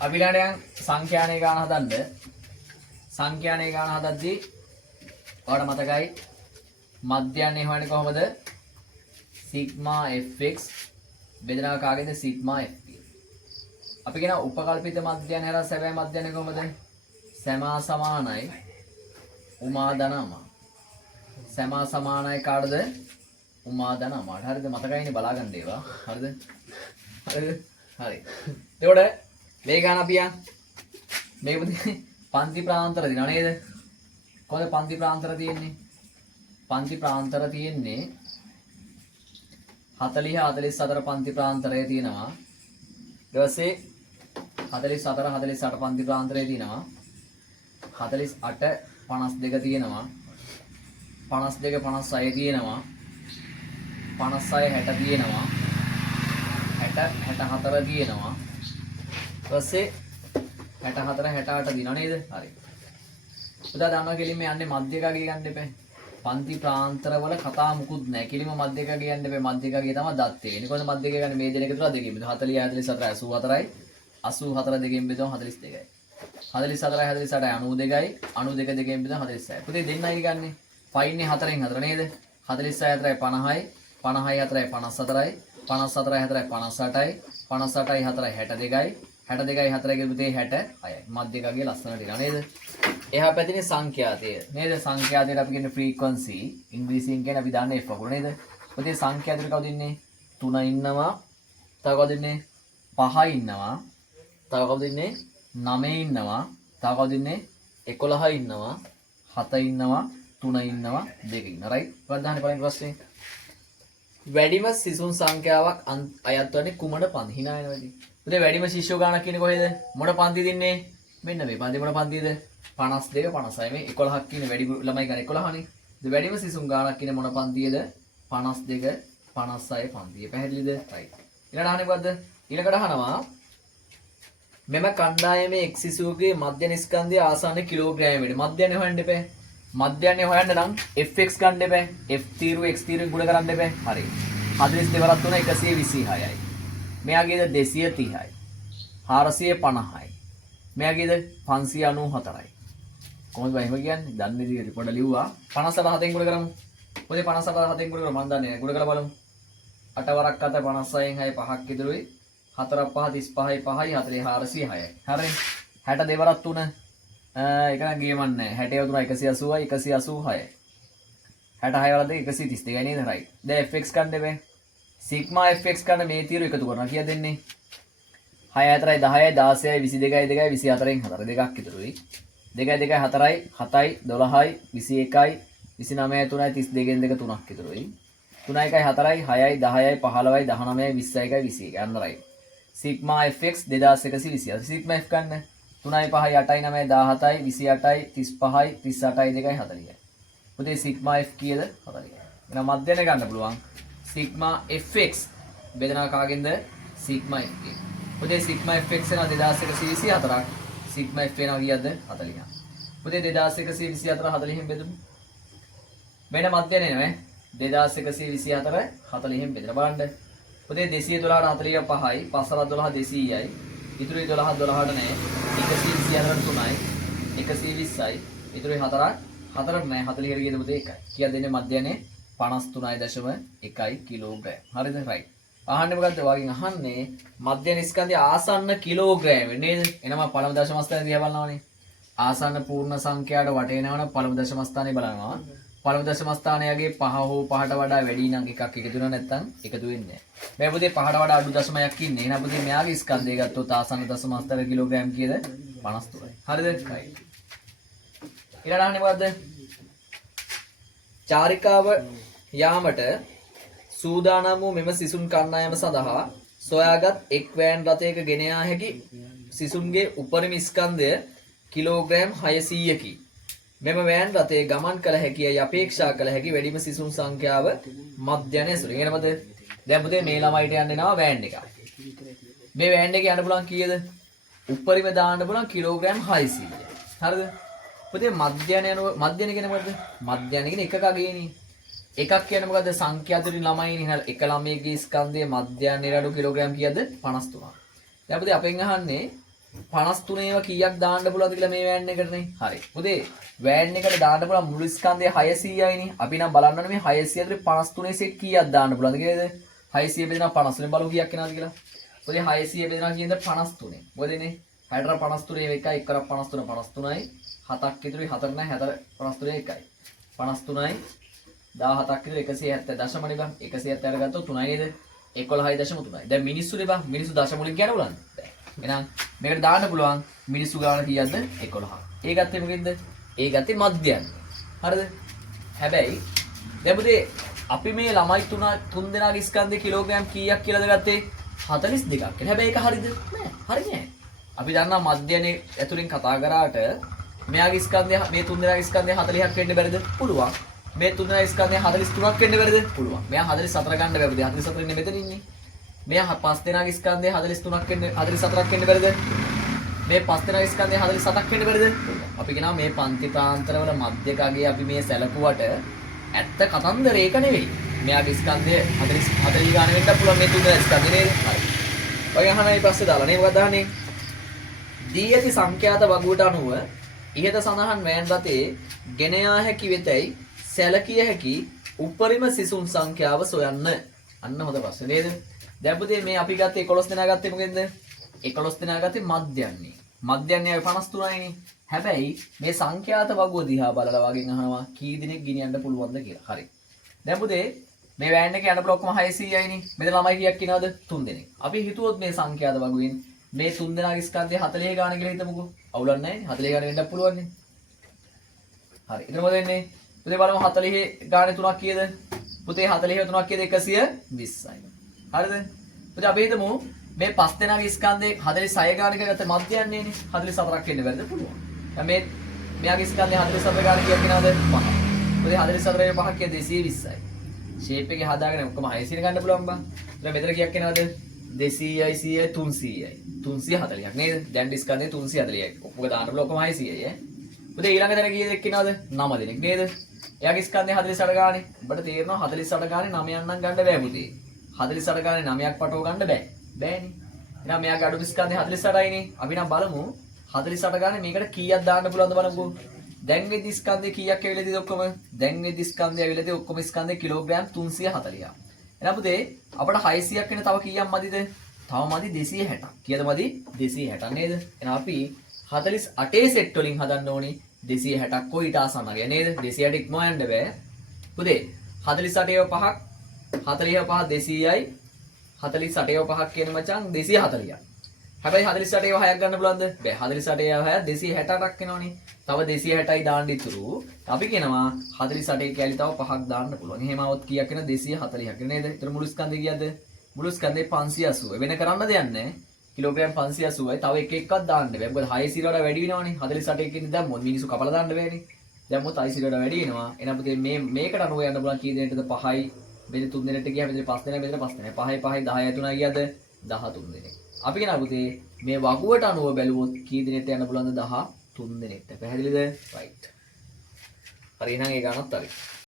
අභිලාණයන් සංඛ්‍යානේ ගාන හදන්න. සංඛ්‍යානේ ගාන හදද්දී ඔයාලට මතකයි මධ්‍යයන්නේ හොයන්නේ කොහොමද? සිග්මා fx බෙදනවා කාගෙන්ද? Sigma f. අපි කියන උපකල්පිත මධ්‍යයන් හැර සැබෑ මධ්‍යයන්නේ කොහොමද? සමා සමානයි උමා ධනම. සමා සමානයි කාටද? උමා ධනම. හරිද? මතකයිනේ බලාගන්න ඒවා. හරිද? හරිද? හරි. එතකොට මේ ගාන අපි මේක පන්ති ප්‍රාන්තර දිනව නේද? කොහොමද පන්ති ප්‍රාන්තර තියෙන්නේ? පන්ති ප්‍රාන්තර තියෙන්නේ 40 44 පන්ති ප්‍රාන්තරය තියෙනවා. ඊට පස්සේ 44 48 පන්ති ප්‍රාන්තරය තියෙනවා. 48 52 තියෙනවා. 52 56 තියෙනවා. 56 60 තියෙනවා. 60 64 තියෙනවා. ඊපස්සේ 64 68 දිනව නේද? හරි. උදා දන්නවා කෙලින්ම යන්නේ මධ්‍යකගේ ගන්න එපා. පන්ති ප්‍රාන්තරවල කතා මුකුත් නැහැ. කෙලින්ම මධ්‍යකගේ යන්න එපා. මධ්‍යකගේ තමයි දත් තියෙන්නේ. කොහොමද මධ්‍යකගේ ගන්න මේ දෙන එක තුන දෙකකින් බෙදුවා 40 44 84යි 84 දෙකෙන් බෙදුවා 42යි. 44 48 92යි 92 දෙකෙන් බෙදුවා 46යි. පුතේ දෙන්නයි ගන්නේ. පයින්නේ 4න් 4 නේද? 46 4යි 50යි 50යි 4යි 54යි 54යි 4යි 58යි 58යි 4යි 62යි 62යි 4යි පුතේ 66යි. මධ්‍යකගේ ලස්සනට ඉනවා නේද? එහා පැත්තේ සංඛ්‍යාතය නේද? සංඛ්‍යාතයට අපි කියන්නේ ෆ්‍රීකවන්සි. ඉංග්‍රීසියෙන් කියන්නේ අපි දන්නේ F වගුල නේද? පුතේ සංඛ්‍යාතයට කවුද ඉන්නේ? 3 ඉන්නවා. තව කවුද ඉන්නේ? 5 ඉන්නවා. තව කවුද ඉන්නේ? 9 ඉන්නවා. තව කවුද ඉන්නේ? 11 ඉන්නවා. 7 ඉන්නවා. 3 ඉන්නවා. 2 ඉන්නවා. රයිට්? මොකක්ද අහන්නේ පළවෙනි ප්‍රශ්නේ? වැඩිම සිසුන් සංඛ්‍යාවක් අයත් වන්නේ කුමන පන්ති? hina වෙනවද? පුතේ වැඩිම ශිෂ්‍යෝ ගානක් කියන්නේ කොහෙද? මොන පන්තිද ඉන්නේ? මෙන්න මේ පන්ති මොන පන්තිද? 52 56 මේ 11ක් කියන වැඩි ළමයි ගන්න 11නේ. ඉතින් වැඩිම සිසුන් ගානක් කියන්නේ මොන පන්තියද? 52 56 පන්තිය. පැහැදිලිද? රයිට්. ඊළඟට අහන්නේ මොකද්ද? ඊළඟට අහනවා මෙම කණ්ඩායමේ එක් සිසුවගේ මධ්‍යන ස්කන්ධය ආසන්න කිලෝග්‍රෑම් වෙන්නේ. මධ්‍යන්නේ හොයන්න එපා. මධ්‍යන්නේ හොයන්න නම් fx ගන්න එපා. f තීරුව x තීරුවෙන් ගුණ කරන්න එපා. හරි. 42 වරක් තුන 126යි. මෙයාගේද 230යි. 450යි. මෙයාගේද 594යි. කොහොමද බයි එහෙම කියන්නේ? දන්නේ විදිහට පොඩ්ඩ ලිව්වා. 58 7න් ගුණ කරමු. මොකද 57 7න් ගුණ කරමු මන් දන්නේ නැහැ. ගුණ කරලා බලමු. 8 වරක් 7 56න් 6 5ක් ඉදිරියි. 4 5 35යි 5යි 40 406යි. හරි. 62 වරක් 3 ඒක නම් ගියමන් නැහැ. 60 තුන 180යි 186යි. 66 වරක් 132යි නේද? රයිට්. දැන් fx ගන්න දෙපේ. සිග්මා fx ගන්න මේ තීරු එකතු කරනවා. කීයද දෙන්නේ? 6 4යි 10යි 16යි 22යි 2යි 24න් 4 දෙකක් ඉතුරුයි. 2යි 2යි 4යි 7යි 12යි 21යි 29යි 3යි 32න් 2 3ක් ඉතුරුයි. 3යි 1යි 4යි 6යි 10යි 15යි 19යි 20යි 21යි අන්න right. Sigma fx 2128. Sigma f ගන්න 3යි 5යි 8යි 9යි 17යි 28යි 35යි 38යි 2යි 40යි. පුතේ සිග්මා f කීයද? 40යි. එහෙනම් මධ්‍යන ගන්න පුළුවන්. සිග්මා fx බෙදනවා කාගෙන්ද? Sigma f. පුතේ සිග්මා fx වෙනවා 2124ක්. සිග්මා f වෙනවා කීයද? 40ක්. පුතේ 2124 40න් බෙදමු. වෙන මධ්‍යනේ නෙමෙයි. 2124 40න් බෙදලා බලන්න. පුතේ 212ට 45යි 5 12 200යි. ඉතුරුයි 12 12ට නෑ. 124ට 3යි. 120යි. ඉතුරුයි 4ක්. 4ට නෑ 40ට ගියද පුතේ 1යි. කීයද දෙන්නේ මධ්‍යනේ? 53.1 කිලෝග්‍රෑම්. හරිද? රයිට්. අහන්නේ මොකද්ද? වගේ අහන්නේ මධ්‍යන ස්කන්ධය ආසන්න කිලෝග්‍රෑම් නේද? එනම පළමු දශම ස්ථානය දිහා බලනවානේ. ආසන්න පූර්ණ සංඛ්‍යාවට වටේනවනම් පළමු දශම ස්ථානය බලනවා. පළමු දශම ස්ථානයගේ 5 හෝ 5ට වඩා වැඩි නම් එකක් එකතු වෙනවා නැත්නම් එකතු වෙන්නේ නැහැ. මේ පුතේ 5ට වඩා අඩු දශමයක් ඉන්නේ. එහෙනම් පුතේ මෙයාගේ ස්කන්ධය ගත්තොත් ආසන්න දශම ස්ථාන කිලෝග්‍රෑම් කීයද? 53යි. හරිද? රයිට්. ඊළඟ අහන්නේ මොකද්ද? චාරිකාව යාමට සූදානම් වූ මෙම සිසුන් කණ්ඩායම සඳහා සොයාගත් එක් වෑන් රථයක ගෙන යා හැකි සිසුන්ගේ උපරිම ස්කන්ධය කිලෝග්‍රෑම් 600කි. මෙම වෑන් රථයේ ගමන් කළ හැකියි අපේක්ෂා කළ හැකි වැඩිම සිසුන් සංඛ්‍යාව මධ්‍යන ඇසුරින්. එනමද? දැන් පුතේ මේ ළමයිට යන්න එනවා වෑන් එක. මේ වෑන් එකේ යන්න පුළුවන් කීයද? උපරිම දාන්න පුළුවන් කිලෝග්‍රෑම් 600. හරිද? පුතේ මධ්‍යන කියන්නේ මොකද්ද? මධ්‍යන කියන්නේ එකක ගේනේ. එකක් කියන්නේ මොකද්ද? සංඛ්‍යාතුරින් ළමයිනේ. එක ළමයේගේ ස්කන්ධයේ මධ්‍යන නිරඩු කිලෝග්‍රෑම් කීයද? 53. දැන් පුතේ අපෙන් අහන්නේ 53 ඒවා කීයක් දාන්න පුළුවන්ද කියලා මේ වෑන් එකටනේ. හරි. පුතේ වෑන් එකට දාන්න පුළුවන් මුළු ස්කන්ධය 600යිනේ. අපි නම් බලන්න ඕනේ මේ 600 ඇතුලේ 53 සෙට් කීයක් දාන්න පුළුවන්ද කියලාද? 600 බෙදෙනවා 50 බලමු කීයක් එනවද කියලා. පුතේ 600 බෙදෙනවා කියනද 53. මොකද එන්නේ? 60 53 එකයි 1 53 53යි 7ක් ඉතුරුයි 4 නැහැ 4 53 එකයි. 53යි 17ක් ඉතුරු 170 දශමනේ බං 170 ගත්තොත් 3යි නේද? 11.3යි. දැන් මිනිස්සුනේ බං මිනිස්සු දශම වලින් කියන්න බලන්න. එහෙනම් මේකට දාන්න පුළුවන් මිනිස්සු ගාන කීයක්ද 11. ඒ ගත්තේ මොකෙන්ද? ඒ ගත්තේ මධ්‍යයන්. හරිද? හැබැයි දැන් පුතේ අපි මේ ළමයි තුන් දෙනාගේ ස්කන්ධේ කිලෝග්‍රෑම් කීයක් කියලාද ගත්තේ? 42ක්. හැබැයි ඒක හරිද? නෑ. හරි නෑ. අපි දන්නා මධ්‍යනේ ඇතුලින් කතා කරාට මෙයාගේ ස්කන්ධය මේ තුන් දෙනාගේ ස්කන්ධය 40ක් වෙන්න බැරිද? පුළුවන්. මේ තුන් දෙනාගේ ස්කන්ධය 43ක් වෙන්න බැරිද? පුළුවන්. මෙයා 44 ගන්න බැරිද? 44 ඉන්නේ මෙතන ඉන්නේ. මෙයා පස් දෙනාගේ ස්කන්ධය 43ක් වෙන්න 44ක් වෙන්න බැරිද? මේ පස් දෙනාගේ ස්කන්ධය 47ක් වෙන්න බැරිද? අපි කියනවා මේ පන්ති ප්‍රාන්තරවල මධ්‍යකගේ අපි මේ සැලකුවට ඇත්ත කතන්දර ඒක නෙවෙයි. මෙයාගේ ස්කන්ධය 40 ගන්න වෙන්න පුළුවන් මේ තුන් දෙනා ස්කන්ධය නේද? හරි. ඔය අහන මේ ප්‍රශ්නේ දාලා නේ මොකක්ද අහන්නේ? දී ඇති සංඛ්‍යාත වගුවට අනුව ඉහත සඳහන් වෑන් රථයේ ගෙන යා හැකි වෙතයි සැලකිය හැකි උපරිම සිසුන් සංඛ්‍යාව සොයන්න. අන්න හොඳ ප්‍රශ්නේ නේද? දැන් පුතේ මේ අපි ගත්තේ 11 දෙනා ගත්තේ මොකෙන්ද? 11 දෙනා ගත්තේ මධ්‍යන්නේ. මධ්‍යන්නේ 53යිනේ. හැබැයි මේ සංඛ්‍යාත වගුව දිහා බලලා වගේ අහනවා කී දිනක් ගෙනියන්න පුළුවන්ද කියලා. හරි. දැන් පුතේ මේ වෑන් එකේ යන බ්ලොක්කම 600යිනේ. මෙතන ළමයි කීයක් ඉනවද? 3 දෙනෙක්. අපි හිතුවොත් මේ සංඛ්‍යාත වගුවෙන් මේ 3 දෙනාගේ ස්කන්ධය 40 ගාන කියලා හිතමුකෝ. අවුලක් නැහැ නේ. 40 ගාන වෙන්නත් පුළුවන් නේ. හරි. ඊට මොකද වෙන්නේ? පුතේ බලමු 40 ගානේ 3ක් කීයද? පුතේ 40 3ක් කීයද? 120යි. හරිද? පුතේ අපි හිතමු මේ 5 දෙනාගේ ස්කන්ධේ 46 ගාන කියලා ගත්ත මධ්‍යයන්නේනේ. 44ක් වෙන්න බැරිද? පුළුවන්. දැන් මේ මෙයාගේ ස්කන්ධේ 44 ගාන කීයක් වෙනවද? 5. පුතේ 44 5ක් කිය 220යි. ෂේප් එකේ හදාගෙන ඔක්කොම 600 ගන්න පුළුවන් බං. දැන් මෙතන කීයක් එනවද? 200යි 100යි 300යි 340ක් නේද? දැන් ස්කන්ධේ 340යි. ඔක්කොම දාන්න පුළුවන් ඔක්කොම 600යි ඈ. පුතේ ඊළඟ තැන කී දෙනෙක් ඉනවද? 9 දෙනෙක් නේද? එයාගේ ස්කන්ධේ 48 ගානේ. ඔබට තේරෙනවා 48 ගානේ 9ක් නම් ගන්න බෑ පුතේ. 48 ගානේ 9ක් පටව ගන්න බෑ. බෑනේ. එහෙනම් මෙයාගේ අඩු ස්කන්ධේ 48යිනේ. අපි නම් බලමු 48 ගානේ මේකට කීයක් දාන්න පුළුවන්ද බලමුකෝ. දැන් වෙදි ස්කන්ධේ කීයක් ඇවිල්ලා තියෙද ඔක්කොම? දැන් වෙදි ස්කන්ධේ ඇවිල්ලා තියෙ ඔක්කොම ස්කන්ධේ කිලෝග්‍රෑම් 340ක්. එහෙනම් පුතේ අපට 600ක් වෙන තව කීයක් මදිද? තව මදි 260ක්. කීයද මදි? 260 නේද? එහෙනම් අපි 48 සෙට් වලින් හදන්න ඕනි 260ක් කො ඊට ආසන්නගේ නේද? 260 ඉක්මව යන්න බෑ. පුතේ 48 5ක් 45 200යි 48 5ක් කියන මචං 240ක්. හැබැයි 48 6ක් ගන්න පුළුවන්ද? බෑ. 48 6 268ක් එනවනේ. තව 260යි දාන්න ඉතුරු. අපි කියනවා 48 කැලි තව 5ක් දාන්න පුළුවන්. එහෙම આવොත් කීයක් වෙනවද? 240ක් නේද? ඒතර මුළු ස්කන්ධය කීයද? මුළු ස්කන්ධේ 580. වෙන කරන්න දෙයක් නැහැ. කිලෝග්‍රෑම් 580යි. තව එක එකක් දාන්න බෑ. මොකද 600 වඩා වැඩි වෙනවනේ. 48 කින් දැම්මොත් මිනිස්සු කපලා දාන්න බෑනේ. දැම්මොත් 600 වඩා වැඩි වෙනවා. එහෙනම් පුතේ මේකට අනුව යන්න පුළුවන් කී දෙනෙක්ද? 5යි. මෙතන 3 දෙනෙක්ට ගියා. මෙතන 5 දෙනෙක්. මෙතන 5 දෙනෙක්. 5යි 5යි 10යි 3යි ගියාද? 13 දෙනෙක්. අපි කියනවා පුතේ මේ වගුවට අනුව බැලුවොත් කී දෙනෙක්ට යන්න පුළුවන්ද? 13 දෙනෙක්ට. පැහැදිලිද? රයිට්. හරි එහෙනම් ඒ ගන්නත් හරි.